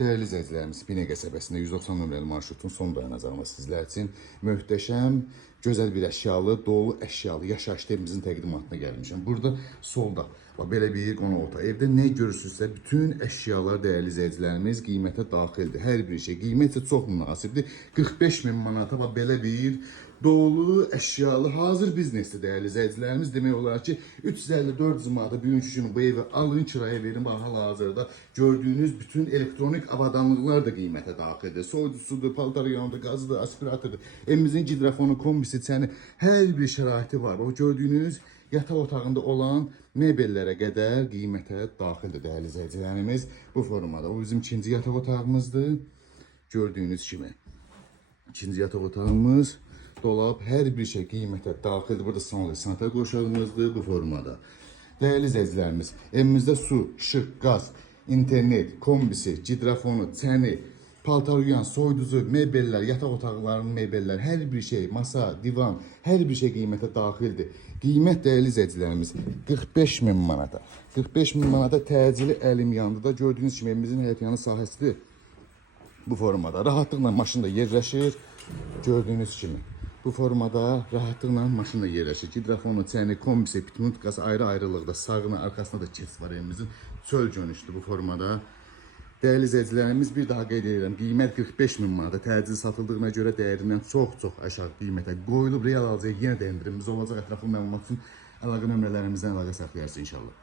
Değerli izləyicilərimiz, Binə qəsəbəsində 190 nömrəli marşrutun son dayanacağında sizlər üçün möhtəşəm, gözəl bir əşyalı, dolu əşyalı yaşayış evimizin təqdimatına gəlmişəm. Burada solda belə bir qonaq otağı. Evdə nə görürsünüzsə, bütün əşyalar dəyərli izləyicilərimiz qiymətə daxildir. Hər bir şey qiymətə çox münasibdir. 45 min manata belə bir dolu əşyalı hazır biznesdir dəyərli izləyicilərimiz. Demək olar ki, 354 manata bugünkü gün bu evi alın, kiraya verin. Hal-hazırda gördüyünüz bütün elektronik avadanlıqlar da qiymətə daxildir. Soyuducusudur, paltar yanıdır, qazıdır, aspiratordur. Evimizin gidrafonu, kombisi, çəni, hər bir şəraiti var. O gördüyünüz yataq otağında olan mebellərə qədər qiymətə daxildir dəyərli izləyicilərimiz. Bu formada. O bizim ikinci yataq otağımızdır. Gördüyünüz kimi. İkinci yataq otağımız. Dolab, hər bir şey qiymətə daxildir. Burada sanitär qoşağımızdır bu formada. Dəyərli izləyicilərimiz, evimizdə su, işıq, qaz, internet, kombisi, gidrafonu, çəni, paltar yuyan, soyuducu, mebellər, yataq otaqlarının mebellər, hər bir şey, masa, divan, hər bir şey qiymətə daxildir. Qiymət dəyərli izləyicilərimiz 45 min manata. 45 min manata təcili əlim yandı da gördüyünüz kimi evimizin həyətyanı sahəsidir. Bu formada rahatlıqla maşında yerləşir. Gördüyünüz kimi. Bu formada rahatlıqla maşında yerləşir. Gidrafonu, çəni, kombisi, pitmutkası ayrı-ayrılıqda, sağına, arkasında da keç var evimizin. Çöl gönüşdür bu formada. Dəyərli izləyicilərimiz, bir daha qeyd edirəm. Qiymət 45 min manata. Təcili satıldığına görə dəyərindən çox aşağı qiymətə qoyulub. Real alacaq yenə də endirimimiz olacaq. Ətraflı məlumat üçün əlaqə nömrələrimizdən əlaqə saxlayarsınız inşallah.